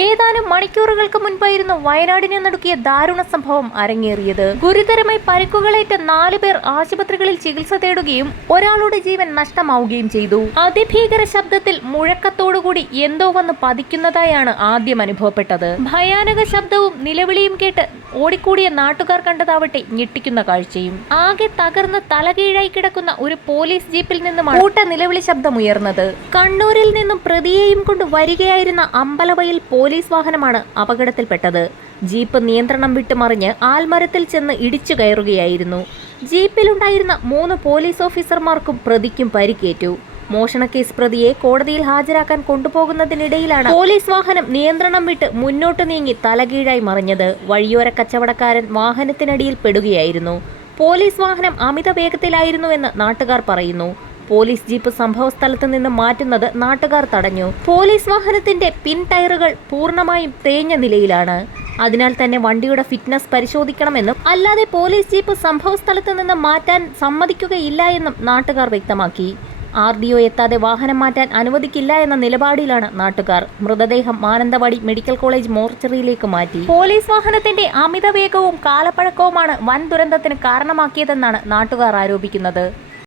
ഏതാനും മണിക്കൂറുകൾക്ക് മുൻപായിരുന്നു വയനാടിനെ നടുക്കിയ ദാരുണ സംഭവം അരങ്ങേറിയത്. ഗുരുതരമായി പരിക്കുകളേറ്റ 4 പേർ ആശുപത്രികളിൽ ചികിത്സ തേടുകയും ഒരാളുടെ ജീവൻ നഷ്ടമാവുകയും ചെയ്തു. അതിഭീകര ശബ്ദത്തിൽ മുഴക്കത്തോടുകൂടി എന്തോ വന്ന് പതിക്കുന്നതായാണ് ആദ്യം അനുഭവപ്പെട്ടത്. ഭയാനക ശബ്ദവും നിലവിളിയും കേട്ട് ഓടിക്കൂടിയ നാട്ടുകാർ കണ്ടതാവട്ടെ ഞെട്ടിക്കുന്ന കാഴ്ചയും. ആകെ തകർന്ന് തലകീഴായി കിടക്കുന്ന ഒരു പോലീസ് ജീപ്പിൽ നിന്നുമാണ് കൂട്ട നിലവിളി ശബ്ദമുയർന്നത്. കണ്ണൂരിൽ നിന്നും പ്രതിയെയും കൊണ്ട് വരികയായിരുന്ന അമ്പലവയൽ പോലീസ് വാഹനമാണ് അപകടത്തിൽപ്പെട്ടത്. ജീപ്പ് നിയന്ത്രണം വിട്ട് മറിഞ്ഞ് ആൽമരത്തിൽ ചെന്ന് ഇടിച്ചു കയറുകയായിരുന്നു. ജീപ്പിലുണ്ടായിരുന്ന 3 പോലീസ് ഓഫീസർമാർക്കും പ്രതിക്കും പരിക്കേറ്റു. മോഷണക്കേസ് പ്രതിയെ കോടതിയിൽ ഹാജരാക്കാൻ കൊണ്ടുപോകുന്നതിനിടയിലാണ് പോലീസ് വാഹനം നിയന്ത്രണം വിട്ട് മുന്നോട്ട് നീങ്ങി തലകീഴായി മറിഞ്ഞത്. വഴിയോര കച്ചവടക്കാരൻ വാഹനത്തിനടിയിൽ പെടുകയായിരുന്നു. പോലീസ് വാഹനം അമിത വേഗത്തിലായിരുന്നുവെന്ന് നാട്ടുകാർ പറയുന്നു. പോലീസ് ജീപ്പ് സംഭവ സ്ഥലത്ത് നിന്ന് മാറ്റുന്നത് നാട്ടുകാർ തടഞ്ഞു. പോലീസ് വാഹനത്തിന്റെ പിൻ ടയറുകൾ പൂർണ്ണമായും തേഞ്ഞ നിലയിലാണ്. അതിനാൽ തന്നെ വണ്ടിയുടെ ഫിറ്റ്നസ് പരിശോധിക്കണമെന്നും അല്ലാതെ പോലീസ് ജീപ്പ് സംഭവ സ്ഥലത്ത് നിന്ന് മാറ്റാൻ സമ്മതിക്കുകയില്ല എന്നും നാട്ടുകാർ വ്യക്തമാക്കി. RDO എത്താതെ വാഹനം മാറ്റാൻ അനുവദിക്കില്ല എന്ന നിലപാടിലാണ് നാട്ടുകാർ. മൃതദേഹം മാനന്തവാടി മെഡിക്കൽ കോളേജ് മോർച്ചറിയിലേക്ക് മാറ്റി. പോലീസ് വാഹനത്തിന്റെ അമിത വേഗവും കാലപ്പഴക്കവുമാണ് വൻ ദുരന്തത്തിന് കാരണമാക്കിയതെന്നാണ് നാട്ടുകാർ ആരോപിക്കുന്നത്.